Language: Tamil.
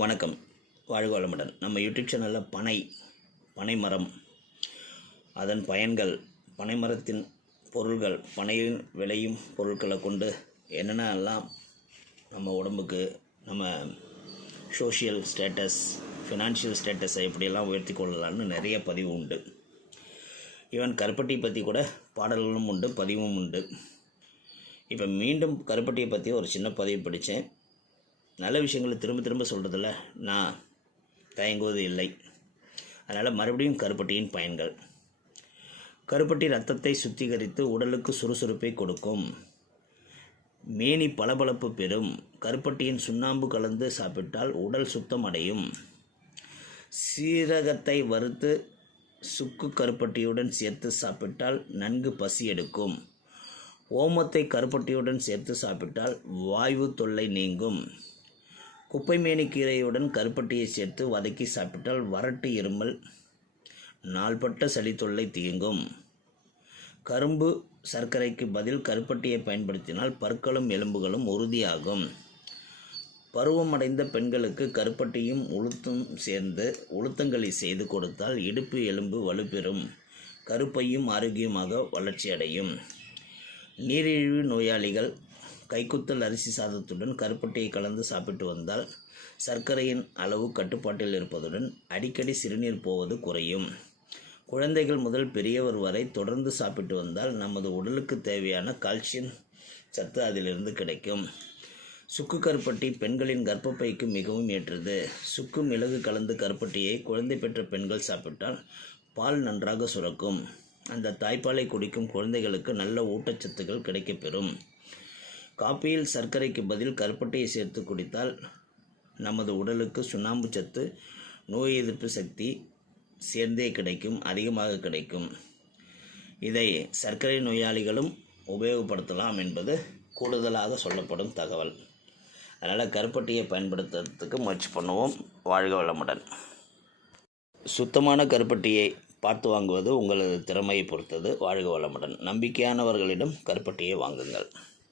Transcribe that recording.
வணக்கம். வாழ்க வளமுடன். நம்ம யூடியூப் சேனலில் பனை பனை மரம் அதன் பயன்கள் பனை மரத்தின் பொருள்கள் பனையின் விளையும் பொருட்களை கொண்டு என்னென்ன எல்லாம் நம்ம உடம்புக்கு நம்ம சோஷியல் ஸ்டேட்டஸ் ஃபினான்ஷியல் ஸ்டேட்டஸை எப்படியெல்லாம் உயர்த்தி கொள்ளலாம்னு நிறைய பதிவு உண்டு. ஈவன் கருப்பட்டி பற்றி கூட பாடல்களும் உண்டு பதிவும் உண்டு. இப்போ மீண்டும் கருப்பட்டியை பற்றி ஒரு சின்ன பதிவு படித்தேன் நல்ல விஷயங்களை திரும்ப திரும்ப சொல்கிறதில்ல நான் தயங்குவது இல்லை. அதனால் மறுபடியும் கருப்பட்டியின் பயன்கள். கருப்பட்டி ரத்தத்தை சுத்திகரித்து உடலுக்கு சுறுசுறுப்பை கொடுக்கும். மேனி பளபளப்பு பெறும். கருப்பட்டியின் சுண்ணாம்பு கலந்து சாப்பிட்டால் உடல் சுத்தம் அடையும். சீரகத்தை வறுத்து சுக்கு கருப்பட்டியுடன் சேர்த்து சாப்பிட்டால் நன்கு பசி எடுக்கும். ஓமத்தை கருப்பட்டியுடன் சேர்த்து சாப்பிட்டால் வாயு தொல்லை நீங்கும். குப்பைமேனி கீரையுடன் கருப்பட்டியை சேர்த்து வதக்கி சாப்பிட்டால் வறட்டு இருமல் நாள்பட்ட சளி தொல்லை தீங்கும். கரும்பு சர்க்கரைக்கு பதில் கருப்பட்டியை பயன்படுத்தினால் பற்களும் எலும்புகளும் உறுதியாகும். பருவமடைந்த பெண்களுக்கு கருப்பட்டியும் உளுத்தும் சேர்ந்து உளுத்தங்களை செய்து கொடுத்தால் இடுப்பு எலும்பு வலுப்பெறும். கருப்பையும் ஆரோக்கியமாக வளர்ச்சியடையும். நீரிழிவு நோயாளிகள் கைக்குத்தல் அரிசி சாதத்துடன் கருப்பட்டியை கலந்து சாப்பிட்டு வந்தால் சர்க்கரையின் அளவு கட்டுப்பாட்டில் இருப்பதுடன் அடிக்கடி சிறுநீர் போவது குறையும். குழந்தைகள் முதல் பெரியவர் வரை தொடர்ந்து சாப்பிட்டு வந்தால் நமது உடலுக்கு தேவையான கால்சியம் சத்து அதிலிருந்து கிடைக்கும். சுக்கு கருப்பட்டி பெண்களின் கர்ப்பப்பைக்கு மிகவும் ஏற்றது. சுக்கு மிளகு கலந்து கருப்பட்டியை குழந்தை பெற்ற பெண்கள் சாப்பிட்டால் பால் நன்றாக சுரக்கும். அந்த தாய்ப்பாலை குடிக்கும் குழந்தைகளுக்கு நல்ல ஊட்டச்சத்துக்கள் கிடைக்கப்பெறும் காப்பியில் சர்க்கரைக்கு பதில் கருப்பட்டையை சேர்த்து குடித்தால் நமது உடலுக்கு சுண்ணாம்பு சத்து நோய் எதிர்ப்பு சக்தி சேர்ந்தே கிடைக்கும் அதிகமாக கிடைக்கும். இதை சர்க்கரை நோயாளிகளும் உபயோகப்படுத்தலாம் என்பது கூடுதலாக சொல்லப்படும் தகவல். அதனால் கருப்பட்டியை பயன்படுத்துறதுக்கு முயற்சி பண்ணுவோம். வாழ்க வளமுடன். சுத்தமான கருப்பட்டியை பார்த்து வாங்குவது உங்களது திறமையை பொறுத்தது. வாழ்க வளமுடன். நம்பிக்கையானவர்களிடம் கருப்பட்டியை வாங்குங்கள்.